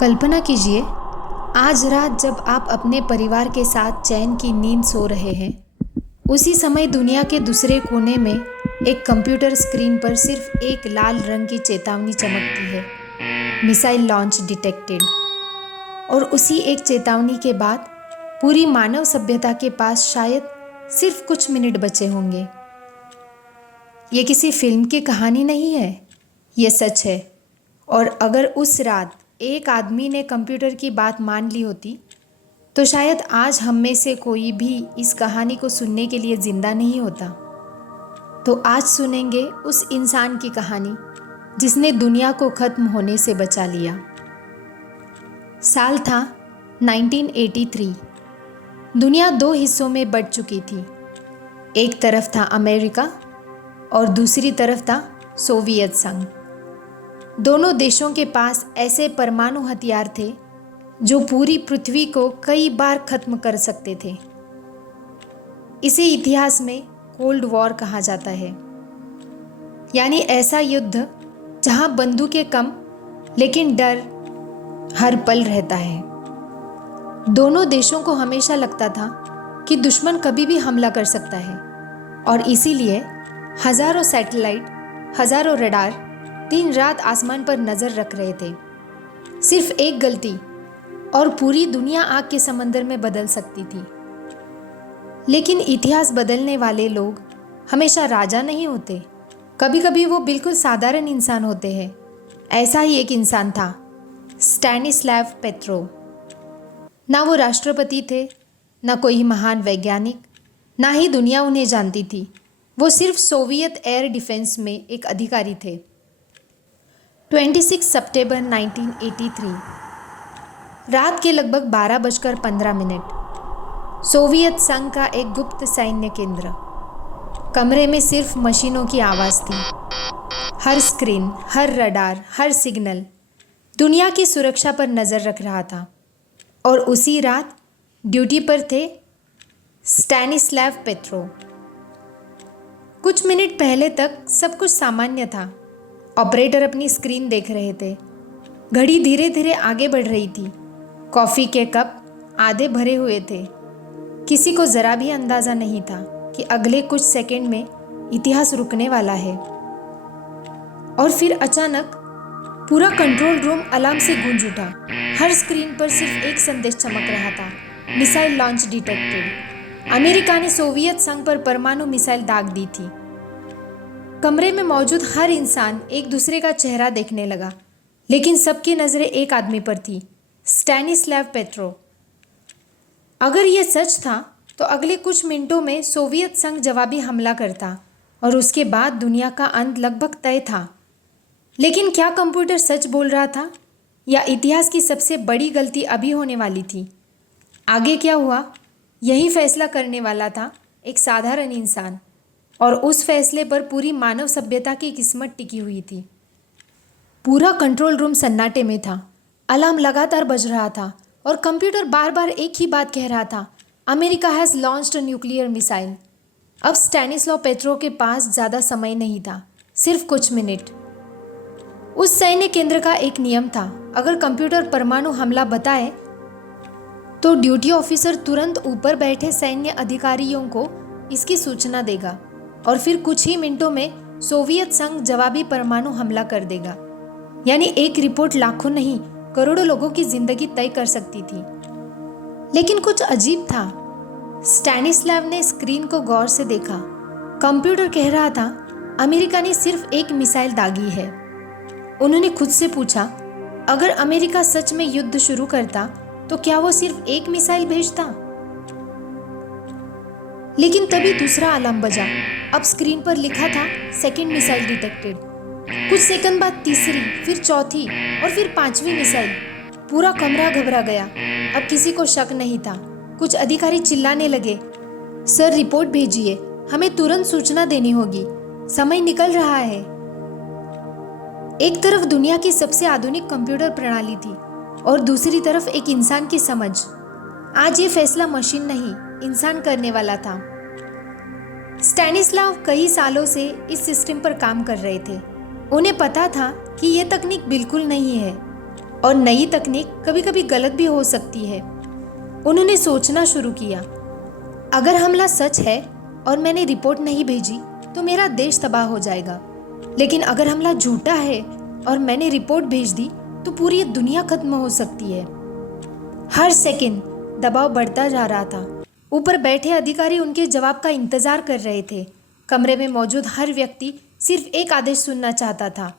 कल्पना कीजिए, आज रात जब आप अपने परिवार के साथ चैन की नींद सो रहे हैं, उसी समय दुनिया के दूसरे कोने में एक कंप्यूटर स्क्रीन पर सिर्फ एक लाल रंग की चेतावनी चमकती है, मिसाइल लॉन्च डिटेक्टेड। और उसी एक चेतावनी के बाद पूरी मानव सभ्यता के पास शायद सिर्फ कुछ मिनट बचे होंगे। ये किसी फिल्म की कहानी नहीं है, ये सच है। और अगर उस रात एक आदमी ने कंप्यूटर की बात मान ली होती, तो शायद आज हम में से कोई भी इस कहानी को सुनने के लिए जिंदा नहीं होता। तो आज सुनेंगे उस इंसान की कहानी जिसने दुनिया को खत्म होने से बचा लिया। साल था 1983। दुनिया दो हिस्सों में बंट चुकी थी। एक तरफ था अमेरिका और दूसरी तरफ था सोवियत संघ। दोनों देशों के पास ऐसे परमाणु हथियार थे जो पूरी पृथ्वी को कई बार खत्म कर सकते थे। इसे इतिहास में कोल्ड वॉर कहा जाता है, यानी ऐसा युद्ध जहां बंदूकें कम लेकिन डर हर पल रहता है। दोनों देशों को हमेशा लगता था कि दुश्मन कभी भी हमला कर सकता है, और इसीलिए हजारों सैटेलाइट, हजारों रडार दिन रात आसमान पर नजर रख रहे थे। सिर्फ एक गलती और पूरी दुनिया आग के समंदर में बदल सकती थी। लेकिन इतिहास बदलने वाले लोग हमेशा राजा नहीं होते, कभी कभी वो बिल्कुल साधारण इंसान होते हैं। ऐसा ही एक इंसान था, स्टैनिस्लाव पेट्रोव। ना वो राष्ट्रपति थे, ना कोई महान वैज्ञानिक, ना ही दुनिया उन्हें जानती थी। वो सिर्फ सोवियत एयर डिफेंस में एक अधिकारी थे। 26 सितंबर 1983 रात के लगभग 12:15। सोवियत संघ का एक गुप्त सैन्य केंद्र। कमरे में सिर्फ मशीनों की आवाज़ थी। हर स्क्रीन, हर रडार, हर सिग्नल दुनिया की सुरक्षा पर नज़र रख रहा था। और उसी रात ड्यूटी पर थे स्टैनिस्लाव पेट्रोव। कुछ मिनट पहले तक सब कुछ सामान्य था। ऑपरेटर अपनी स्क्रीन देख रहे थे। घड़ी धीरे धीरे आगे बढ़ रही थी। कॉफ़ी के कप आधे भरे हुए थे। किसी को ज़रा भी अंदाज़ा नहीं था कि अगले कुछ सेकंड में इतिहास रुकने वाला है। और फिर अचानक पूरा कंट्रोल रूम अलार्म से गूंज उठा। हर स्क्रीन पर सिर्फ एक संदेश चमक रहा था, मिसाइल लॉन्च डिटेक्टेड। अमेरिका ने सोवियत संघ पर परमाणु मिसाइल दाग दी थी। कमरे में मौजूद हर इंसान एक दूसरे का चेहरा देखने लगा, लेकिन सबकी नज़रें एक आदमी पर थी, स्टैनिस्लाव पेट्रोव। अगर ये सच था तो अगले कुछ मिनटों में सोवियत संघ जवाबी हमला करता और उसके बाद दुनिया का अंत लगभग तय था। लेकिन क्या कंप्यूटर सच बोल रहा था, या इतिहास की सबसे बड़ी गलती अभी होने वाली थी? आगे क्या हुआ, यही फैसला करने वाला था एक साधारण इंसान, और उस फैसले पर पूरी मानव सभ्यता की किस्मत टिकी हुई थी। पूरा कंट्रोल रूम सन्नाटे में था। अलार्म लगातार बज रहा था और कंप्यूटर बार बार एक ही बात कह रहा था, America has launched a nuclear missile. अब स्टैनिस्लाव पेट्रोव के पास ज़्यादा समय नहीं था, सिर्फ कुछ मिनट। उस सैन्य केंद्र का एक नियम था, अगर कंप्यूटर परमाणु हमला बताए तो ड्यूटी ऑफिसर तुरंत ऊपर बैठे सैन्य अधिकारियों को इसकी सूचना देगा, और फिर कुछ ही मिनटों में सोवियत संघ जवाबी परमाणु हमला कर देगा। यानी एक रिपोर्ट लाखों नहीं, करोड़ों लोगों की जिंदगी तय कर सकती थी। लेकिन कुछ अजीब था। स्टैनिस्लाव ने स्क्रीन को गौर से देखा। कंप्यूटर कह रहा था, अमेरिका ने सिर्फ एक मिसाइल दागी है। उन्होंने खुद से पूछा, अगर अमेरिका सच में युद्ध शुरू करता तो क्या वो सिर्फ एक मिसाइल भेजता? लेकिन तभी दूसरा अलार्म बजा। अब स्क्रीन पर लिखा था, सेकंड मिसाइल डिटेक्टेड। कुछ सेकंड बाद तीसरी, फिर चौथी और फिर पांचवी मिसाइल। पूरा कमरा घबरा गया। अब किसी को शक नहीं था। कुछ अधिकारी चिल्लाने लगे, सर रिपोर्ट भेजिए, हमें तुरंत सूचना देनी होगी, समय निकल रहा है। एक तरफ दुनिया की सबसे आधुनिक कंप्यूटर प्रणाली थी और दूसरी तरफ एक इंसान की समझ। आज ये फैसला मशीन नहीं, इंसान करने वाला था। स्टैनिस्लाव कई सालों से इस सिस्टम पर काम कर रहे थे। उन्हें पता था कि यह तकनीक बिल्कुल नहीं है, और नई तकनीक कभी कभी गलत भी हो सकती है। उन्होंने सोचना शुरू किया, अगर हमला सच है और मैंने रिपोर्ट नहीं भेजी तो मेरा देश तबाह हो जाएगा, लेकिन अगर हमला झूठा है और मैंने रिपोर्ट भेज दी तो पूरी दुनिया खत्म हो सकती है। हर सेकंड दबाव बढ़ता जा रहा था। ऊपर बैठे अधिकारी उनके जवाब का इंतजार कर रहे थे। कमरे में मौजूद हर व्यक्ति सिर्फ एक आदेश सुनना चाहता था।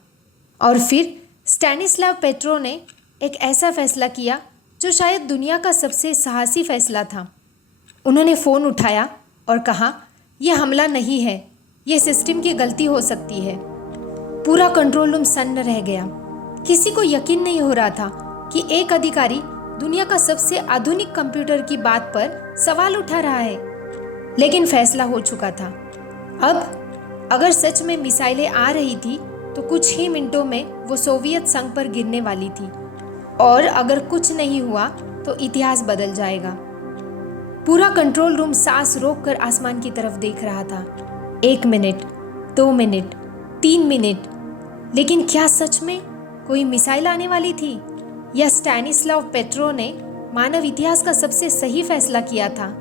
और फिर स्टैनिस्लाव पेट्रो ने एक ऐसा फैसला किया जो शायद दुनिया का सबसे साहसी फैसला था। उन्होंने फ़ोन उठाया और कहा, यह हमला नहीं है, यह सिस्टम की गलती हो सकती है। पूरा कंट्रोल रूम सन्न रह गया। किसी को यकीन नहीं हो रहा था कि एक अधिकारी दुनिया का सबसे आधुनिक कंप्यूटर की बात पर सवाल उठा रहा है। लेकिन फैसला हो चुका था। अब अगर सच में मिसाइलें आ रही थी तो कुछ ही मिनटों में वो सोवियत संघ पर गिरने वाली थी, और अगर कुछ नहीं हुआ तो इतिहास बदल जाएगा। पूरा कंट्रोल रूम सांस रोककर आसमान की तरफ देख रहा था। 1 मिनट, 2 मिनट, 3 मिनट, लेकिन क्या सच में कोई मिसाइल आने वाली थी, या स्टैनिस्लाव पेट्रो ने मानव इतिहास का सबसे सही फैसला किया था?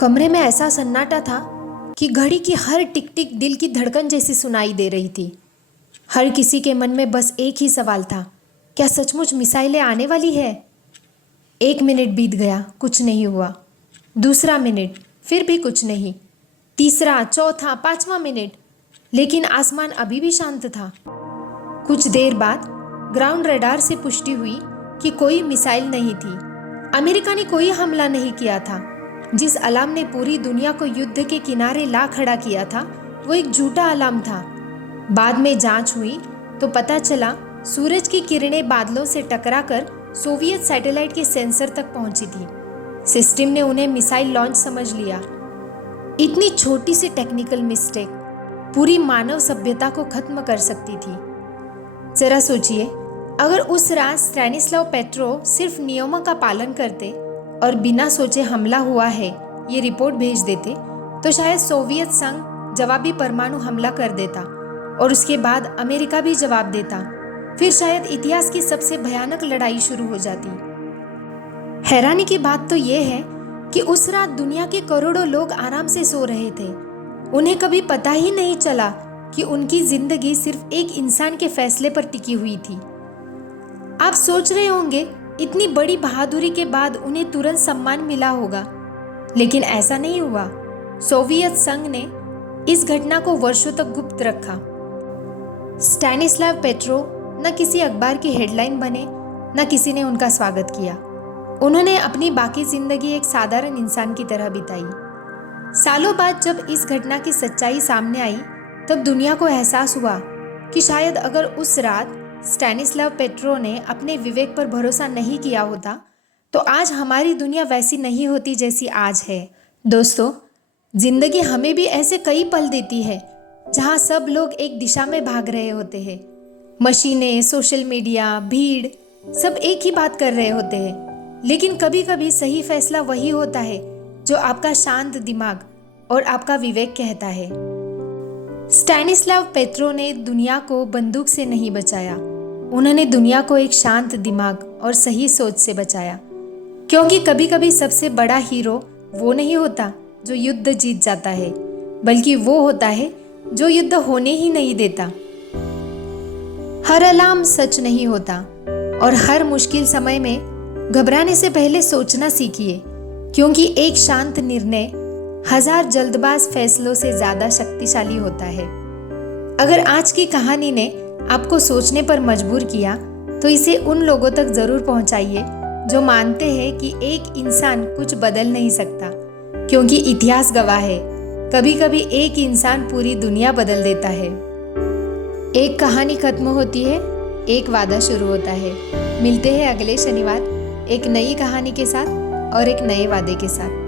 कमरे में ऐसा सन्नाटा था कि घड़ी की हर टिक टिक दिल की धड़कन जैसी सुनाई दे रही थी। हर किसी के मन में बस एक ही सवाल था, क्या सचमुच मिसाइलें आने वाली है? 1 मिनट बीत गया, कुछ नहीं हुआ। दूसरा मिनट, फिर भी कुछ नहीं। तीसरा, चौथा, 5वां मिनट, लेकिन आसमान अभी भी शांत था। कुछ देर बाद ग्राउंड रडार से पुष्टि हुई कि कोई मिसाइल नहीं थी। अमेरिका ने कोई हमला नहीं किया था। जिस अलार्म ने पूरी दुनिया को युद्ध के किनारे ला खड़ा किया था, वो एक झूठा अलार्म था। बाद में जांच हुई तो पता चला सूरज की किरणें बादलों से टकराकर सोवियत सैटेलाइट के सेंसर तक पहुंची थी। सिस्टम ने उन्हें मिसाइल लॉन्च समझ लिया। इतनी छोटी सी टेक्निकल मिस्टेक पूरी मानव सभ्यता को खत्म कर सकती थी। जरा सोचिए, अगर उस रात स्टैनिस्लाव पेट्रो सिर्फ नियमों का पालन करते और बिना सोचे हमला हुआ है ये रिपोर्ट भेज देते तो शायद सोवियत संघ जवाबी परमाणु हमला कर देता और उसके बाद अमेरिका भी जवाब देता। फिर शायद इतिहास की सबसे भयानक लड़ाई शुरू हो जाती। हैरानी की बात तो ये है कि उस रात दुनिया के करोड़ों लोग आराम से सो रहे थे। उन्हें कभी पता ही नहीं चला कि उनकी जिंदगी सिर्फ एक इंसान के फैसले पर टिकी हुई थी। आप सोच रहे होंगे इतनी बड़ी बहादुरी के बाद उन्हें तुरंत सम्मान मिला होगा, लेकिन ऐसा नहीं हुआ। सोवियत संघ ने इस घटना को वर्षों तक गुप्त रखा। स्टैनिस्लाव पेट्रो न किसी अखबार की हेडलाइन बने, न किसी ने उनका स्वागत किया। उन्होंने अपनी बाकी जिंदगी एक साधारण इंसान की तरह बिताई। सालों बाद जब इस घटना की सच्चाई सामने आई तब दुनिया को एहसास हुआ कि शायद अगर उस रात स्टैनिस्लाव पेट्रो ने अपने विवेक पर भरोसा नहीं किया होता तो आज हमारी दुनिया वैसी नहीं होती जैसी आज है। दोस्तों, जिंदगी हमें भी ऐसे कई पल देती है जहां सब लोग एक दिशा में भाग रहे होते हैं। मशीनें, सोशल मीडिया, भीड़, सब एक ही बात कर रहे होते हैं, लेकिन कभी कभी सही फैसला वही होता है जो आपका शांत दिमाग और आपका विवेक कहता है। स्टैनिस्लाव पेट्रो ने दुनिया को बंदूक से नहीं बचाया, उन्होंने दुनिया को एक शांत दिमाग और सही सोच से बचाया। क्योंकि कभी कभी सबसे बड़ा हीरो वो नहीं होता जो युद्ध जीत जाता है, बल्कि वो होता है जो युद्ध होने ही नहीं देता। हर अलार्म सच नहीं होता और हर मुश्किल समय में घबराने से पहले सोचना सीखिए, क्योंकि एक शांत निर्णय 1000 जल्दबाज फैसलों से ज्यादा शक्तिशाली होता है। अगर आज की कहानी ने आपको सोचने पर मजबूर किया तो इसे उन लोगों तक जरूर पहुंचाइए जो मानते हैं कि एक इंसान कुछ बदल नहीं सकता, क्योंकि इतिहास गवाह है कभी कभी एक इंसान पूरी दुनिया बदल देता है। एक कहानी खत्म होती है, एक वादा शुरू होता है। मिलते हैं अगले शनिवार एक नई कहानी के साथ और एक नए वादे के साथ।